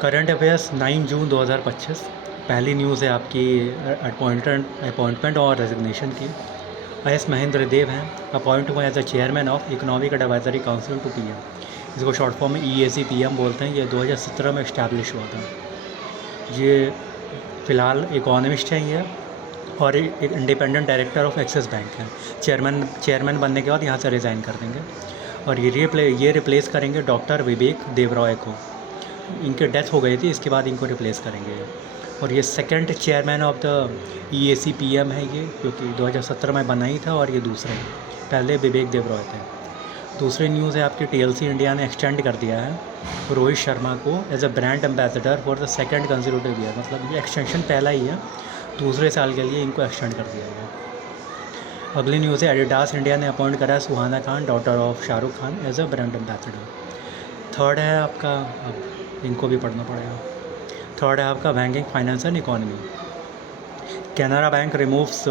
Current affairs 9 जून 2025। पहली news है आपकी अपॉइंटमेंट और रेजिग्नेशन की। एस महेंद्र देव हैं अपॉइंट हुए as a chairman of economic advisory council to PM. इसको शॉर्ट फॉर्म में ईएसी पीएम बोलते हैं। ये 2017 में इस्टेब्लिश हुआ था। ये फ़िलहाल इकोनॉमिस्ट हैं ये, और एक independent director of axis bank हैं। चेयरमैन बनने के बाद यहाँ से रिज़ाइन कर देंगे और ये रिप्लेस करेंगे डॉक्टर विवेक देवरॉय को। इनकी डेथ हो गई थी, इसके बाद इनको रिप्लेस करेंगे। और ये second chairman of the EAC PM है ये, क्योंकि 2017 में बना ही था और ये दूसरे हैं। पहले विवेक देवरॉय थे। दूसरी न्यूज़ है आपकी टीएलसी इंडिया ने एक्सटेंड कर दिया है रोहित शर्मा को as a brand ambassador for the second consecutive year. मतलब ये एक्सटेंशन पहला ही है, दूसरे साल के लिए इनको एक्सटेंड कर दिया गया। अगली न्यूज़ है एडिडास इंडिया ने अपॉइंट करा है Suhana Khan daughter of Shahrukh Khan as a brand ambassador. Third है आपका, अब इनको भी पढ़ना पड़ेगा। थर्ड है आपका banking finance and economy. Canara bank removes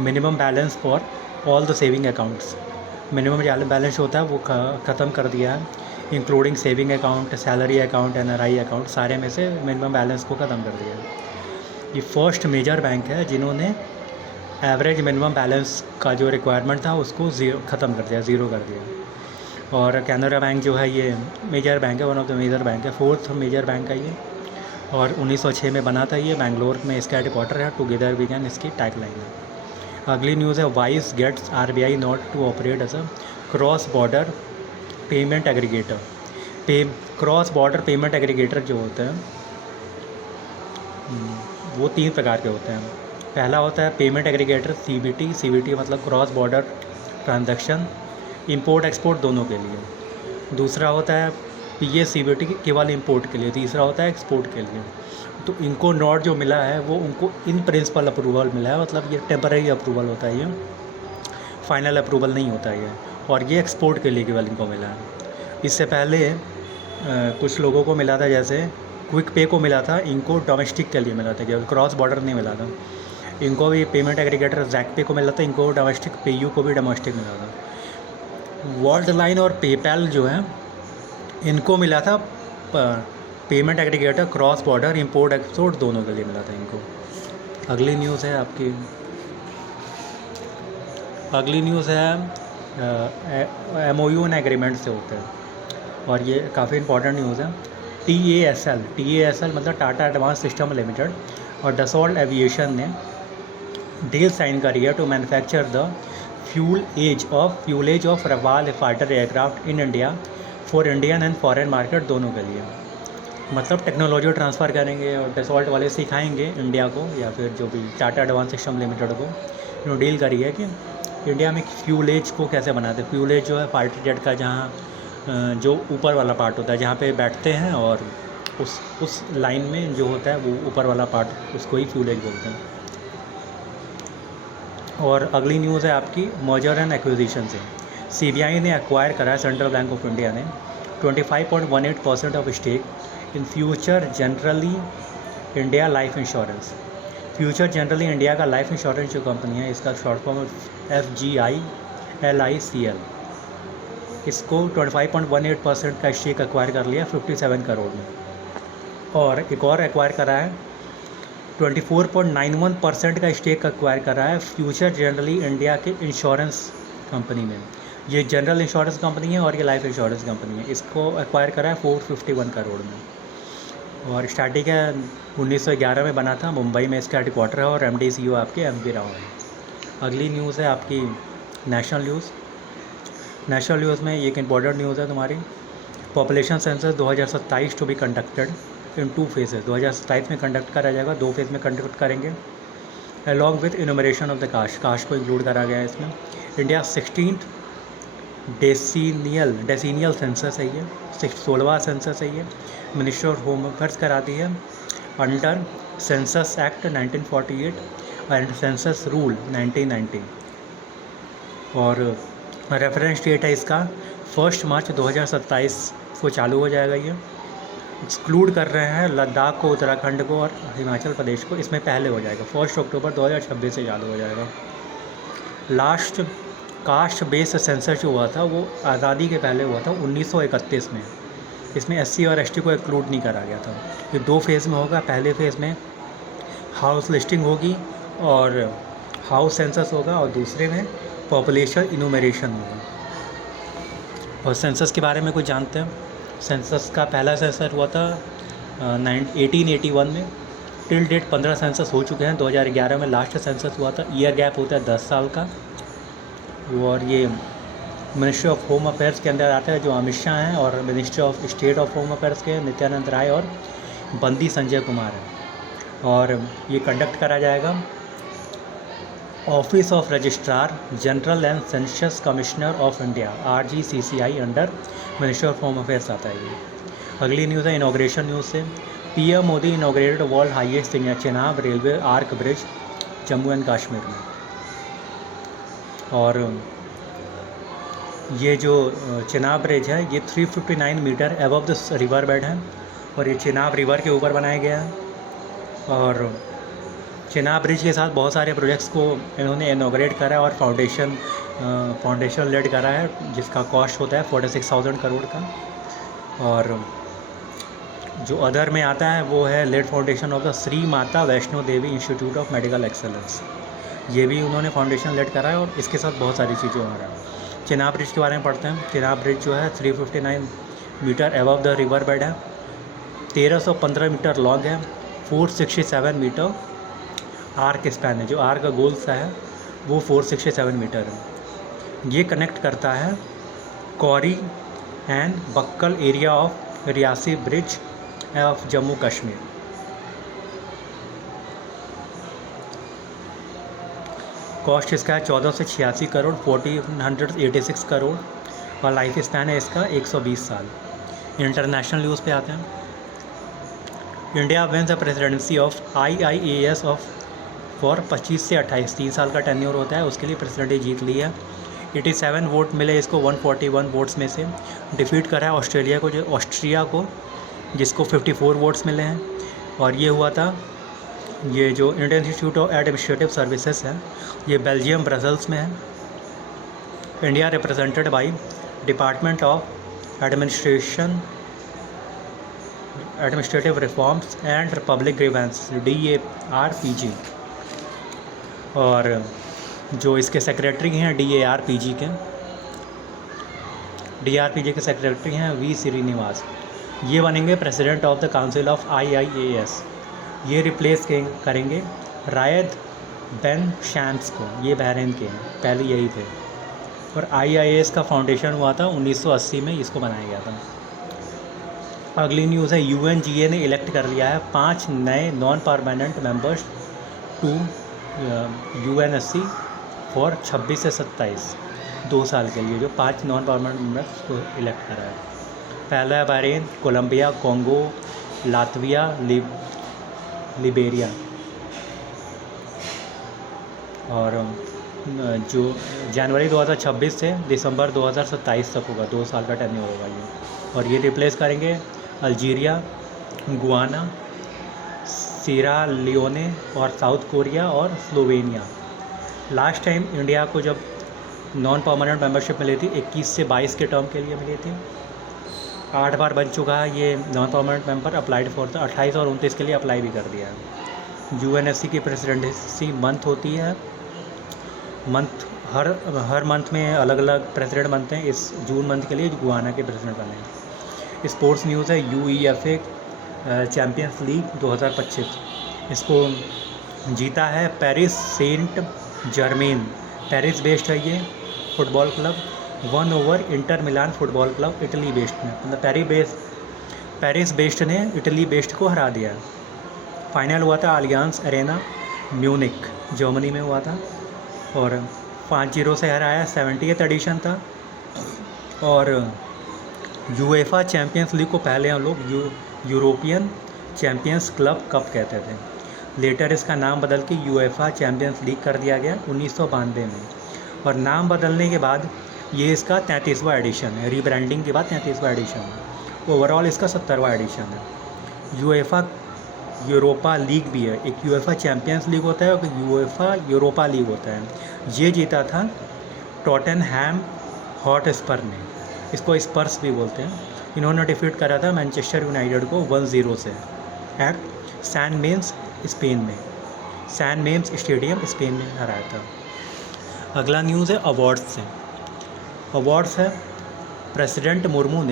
minimum balance for all the saving accounts. Minimum balance होता है वो ख़त्म कर दिया है, including saving account, salary account, NRI account, सारे में से मिनिमम बैलेंस को ख़त्म कर दिया है। ये फर्स्ट मेजर बैंक है जिन्होंने एवरेज मिनिमम बैलेंस का जो रिक्वायरमेंट था उसको ख़त्म कर दिया, ज़ीरो कर दिया। और कैनरा बैंक जो है ये मेजर बैंक है, one of the major bank है, फोर्थ मेजर बैंक है ये, और 1906 में बना था ये। बेंगलोर में इसका हेडक्वार्टर है। टुगेदर वी कैन इसकी टैगलाइन है। अगली न्यूज़ है Wise gets RBI nod to operate as a cross border payment aggregator. Cross border payment aggregator जो होते हैं वो 3 प्रकार के होते हैं। पहला होता है पेमेंट एग्रीगेटर सीबीटी। सीबीटी मतलब cross border transaction, import export दोनों के लिए। दूसरा होता है पीएससीबीटी केवल इंपोर्ट के लिए। तीसरा होता है एक्सपोर्ट के लिए। तो इनको नॉट जो मिला है वो उनको इन प्रिंसिपल अप्रूवल मिला है, मतलब ये टेम्पररी अप्रूवल होता है, ये फाइनल अप्रूवल नहीं होता है ये। और ये एक्सपोर्ट के लिए केवल इनको मिला है। इससे पहले कुछ लोगों को मिला था, जैसे क्विक पे को मिला था, इनको डोमेस्टिक के लिए मिला था, केवल क्रॉस बॉर्डर नहीं मिला था। इनको भी पेमेंट एग्रीगेटर जैक पे को मिला था, इनको डोमेस्टिक, पेयू को भी डोमेस्टिक मिला था। वर्ल्ड लाइन और पेपैल जो है इनको मिला था payment aggregator cross border import export दोनों के लिए मिला था इनको। अगली न्यूज़ है आपकी, अगली न्यूज़ है एमओयू एंड एग्रीमेंट से होते हैं और ये काफ़ी इंपॉर्टेंट न्यूज़ है। टीएएसएल मतलब टाटा एडवांस सिस्टम लिमिटेड और डसॉल्ट एविएशन ने डील साइन करी है to manufacture the fuselage of Rafale fighter aircraft in India for Indian and foreign market दोनों के लिए। मतलब टेक्नोलॉजी ट्रांसफ़र करेंगे और डसॉल्ट वाले सिखाएंगे इंडिया को, या फिर जो भी टाटा एडवांस सिस्टम लिमिटेड को। इन्होंने डील करी है कि इंडिया में फ्यूलेज को कैसे बनाते हैं। फ्यूलेज जो है फाइटर जेट का जहाँ जो ऊपर वाला पार्ट होता है जहाँ पे बैठते हैं, और उस लाइन में जो होता है वो ऊपर वाला पार्ट, उसको ही फ्यूलेज बोलते हैं। और अगली न्यूज़ है आपकी मर्जर एंड एक्विजिशन से। सीबीआई ने एक्वायर करा है, सेंट्रल बैंक ऑफ इंडिया ने 25.18% of stake in Future Generali India life insurance. Future Generali India का लाइफ इंश्योरेंस जो कंपनी है, इसका शॉर्ट फॉर्म FGILICL। इसको 25.18% का स्टेक एक्वायर कर लिया 57 करोड़ में। और एक और एक्वायर करा है 24.91% का स्टेक एक्वायर करा है फ्यूचर जनरली इंडिया के इंश्योरेंस कंपनी में। ये जनरल इंश्योरेंस कंपनी है और ये लाइफ इंश्योरेंस कंपनी है। इसको एक्वायर करा है 451 करोड़ में। और स्टार्टिंग है 1911 में बना था, मुंबई में इसका हेडक्वार्टर है और MD CEO आपके MV राव है। अगली न्यूज़ है आपकी नेशनल न्यूज़। नेशनल न्यूज़ में एक इम्पॉर्टेंट न्यूज़ है तुम्हारी, population census 2027 to be conducted in 2 phases. 2027 में कंडक्ट करा जाएगा, 2 फेज़ में कंडक्ट करेंगे। Along with enumeration of the caste को इंक्लूड करा गया है इसमें। इंडिया 16th डेसीनियल सेंसस है ये, 16वां सेंसस है ये। मिनिस्ट्री ऑफ होम अफेयर्स कराती है under census act 1948 and census rule 1990। और रेफरेंस डेट है इसका 1 मार्च 2027 को चालू हो जाएगा। ये एक्सक्लूड कर रहे हैं लद्दाख को, उत्तराखंड को और हिमाचल प्रदेश को, इसमें पहले हो जाएगा। 1 अक्टूबर 2026 से चालू हो जाएगा। लास्ट कास्ट बेस्ड सेंसस जो हुआ था वो आज़ादी के पहले हुआ था 1931 में। इसमें SC और ST को एक्लूड नहीं करा गया था। ये 2 फेज़ में होगा। पहले फेज़ में हाउस लिस्टिंग होगी और हाउस सेंसस होगा, और दूसरे में पॉपुलेशन इनूमरेशन होगा। और सेंसस के बारे में कुछ जानते हैं? सेंसस का पहला सेंसस हुआ था 1881 में। टिल डेट 15 सेंसस हो चुके हैं। 2011 में लास्ट सेंसस हुआ था। ईयर गैप होता है 10 साल का। और ये मिनिस्ट्री ऑफ होम अफेयर्स के अंदर आता है, जो अमित शाह हैं, और ministry of state of home affairs के नित्यानंद राय और बंदी संजय कुमार हैं। और ये कंडक्ट करा जाएगा office of registrar general and census commissioner of India RGCCI under ministry of home affairs आता है ये। अगली न्यूज़ है इनॉग्रेशन न्यूज़ से। PM Modi inaugurated world highest Chenab railway arch bridge Jammu and Kashmir में। और ये जो चेनाब ब्रिज है ये 359 metre above the river bed है, और ये चेनाब रिवर के ऊपर बनाया गया है। और चेनाब ब्रिज के साथ बहुत सारे प्रोजेक्ट्स को इन्होंने इनॉग्रेट करा है और फाउंडेशन लेड करा है, जिसका कॉस्ट होता है 46,000 करोड़ का। और जो अदर में आता है वो है laid foundation of the Shri Mata Vaishno Devi institute of medical excellence. ये भी उन्होंने फाउंडेशन लेड करा है, और इसके साथ बहुत सारी चीज़ें हो रहा है। चेनाब ब्रिज के बारे में पढ़ते हैं। चेनाब ब्रिज जो है 359 metre above the river bed है, 1315 मीटर लॉन्ग है, 467 मीटर आर्क स्पैन है। जो आर्क का गोल सा है वो 467 मीटर है। ये कनेक्ट करता है कौरी and buckle area of Reasi bridge of Jammu Kashmir. Cost इसका है 14 से 86 करोड़, 1486 करोड़, और लाइफ स्पैन है इसका 120 साल। इंटरनेशनल न्यूज़ पे आते हैं। India wins the presidency of IIAS of for 25 से 28, 3 साल का टेन्योर होता है, उसके लिए प्रेसिडेंटी जीत ली है। 87 वोट मिले इसको 141 वोट्स में से। डिफीट करा है ऑस्ट्रिया को जिसको 54 वोट्स मिले हैं। और ये हुआ था, ये जो Indian institute of administrative services है ये बेल्जियम ब्रसल्स में है। India represented by department of administrative reforms and public grievance DARPG। और जो इसके सेक्रेटरी हैं DARPG के सेक्रेटरी हैं V श्रीनिवास। ये बनेंगे president of the council of IIAS। ये रिप्लेस करेंगे रायद बेन शैम्स को, ये बहरीन के हैं, पहले यही थे। और IIAS का फाउंडेशन हुआ था 1980 में, इसको बनाया गया था। अगली न्यूज़ है UNGA ने इलेक्ट कर लिया है 5 नए non permanent members to UNSC for 26 से 27, 2 साल के लिए, जो 5 नॉन परमानेंट मेंबर्स को इलेक्ट करा है। पहला है Bahrain, Colombia, Congo, Latvia, Liberia. और जो जनवरी 2026 से दिसंबर 2027 तक होगा, 2 साल का टेन्योर होगा ये। और ये रिप्लेस करेंगे अल्जीरिया, गुआना, सीरा लियोने और साउथ कोरिया और स्लोवेनिया। लास्ट टाइम इंडिया को जब नॉन परमानेंट मेंबरशिप मिली थी 21 से 22 के टर्म के लिए मिली थी। 8 बार बन चुका है ये non permanent member. Applied for the 28 और 29 के लिए अप्लाई भी कर दिया है। UNSC की प्रेसिडेंसी मंथ होती है, हर मंथ में अलग अलग प्रेसिडेंट बनते हैं। इस जून मंथ के लिए गुआना के प्रेसिडेंट बने हैं। स्पोर्ट्स न्यूज़ है UEFA चैम्पियंस लीग 2025। इसको जीता है Paris Saint Germain, Paris based है ये football club, 1 over Inter Milan football club, Italy based में, मतलब पेरिस बेस्ड ने इटली बेस्ड को हरा दिया। फाइनल हुआ था अलियांस अरेना म्यूनिक, जर्मनी में हुआ था, और 5-0 से हराया। 70th एडिशन था। और UEFA चैम्पियंस लीग को पहले हम लोग यूरोपियन चैम्पियंस क्लब कप कहते थे। लेटर इसका नाम बदल के UEFA चैम्पियंस लीग कर दिया गया 1992 में। और नाम बदलने के बाद ये इसका 33वां एडिशन है, रीब्रांडिंग के बाद 33वां एडिशन है। ओवरऑल इसका 70वां एडिशन है। UEFA यूरोपा लीग भी है, एक UEFA चैम्पियंस लीग होता है और UEFA यूरोपा लीग होता है। ये जीता था टॉटनहैम हॉटस्पर ने, इसको स्पर्स भी बोलते हैं। इन्होंने डिफीट करा था मैनचेस्टर यूनाइटेड को 1-0 से एट सैन मेम्स स्पेन में, सैन मेम्स स्टेडियम स्पेन में हराया था। अगला न्यूज़ है अवार्ड्स से। अवार्ड्स है प्रेसिडेंट मुर्मू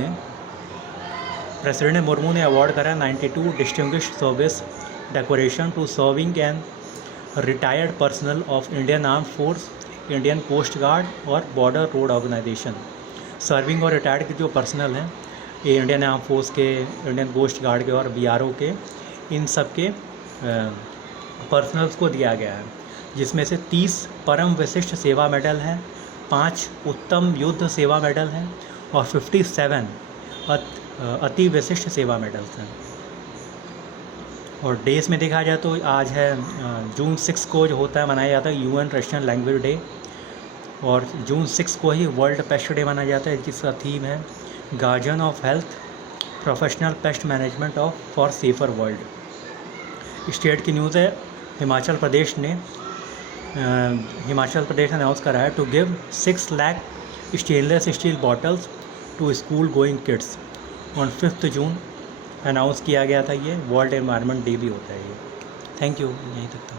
ने अवार्ड करा 92 distinguished service decoration to serving and retired personnel of Indian arm force, Indian coast guard और बॉर्डर रोड ऑर्गेनाइजेशन। सर्विंग और रिटायर्ड के जो पर्सनल हैं, ये इंडियन आर्म फोर्स के, इंडियन कोस्ट गार्ड के और BRO के, इन सब के पर्सनल्स को दिया गया है, जिसमें से 30 परम विशिष्ट सेवा मेडल हैं, 5 उत्तम युद्ध सेवा मेडल हैं और 57 अति विशिष्ट सेवा मेडल्स हैं। और डेज में देखा जाए तो आज है जून 6 को जो होता है मनाया जाता है UN रशियन लैंग्वेज डे, और जून 6 को ही वर्ल्ड पेस्ट डे मनाया जाता है, जिसका थीम है guardian of health, professional pest management of for safer world. State की न्यूज़ है हिमाचल प्रदेश ने अनाउंस करा है to give 6 lakh stainless steel bottles to school going kids on 5 June announce किया गया था। ये वर्ल्ड एनवायरनमेंट डे भी होता है ये। थैंक यू, यहीं तक था।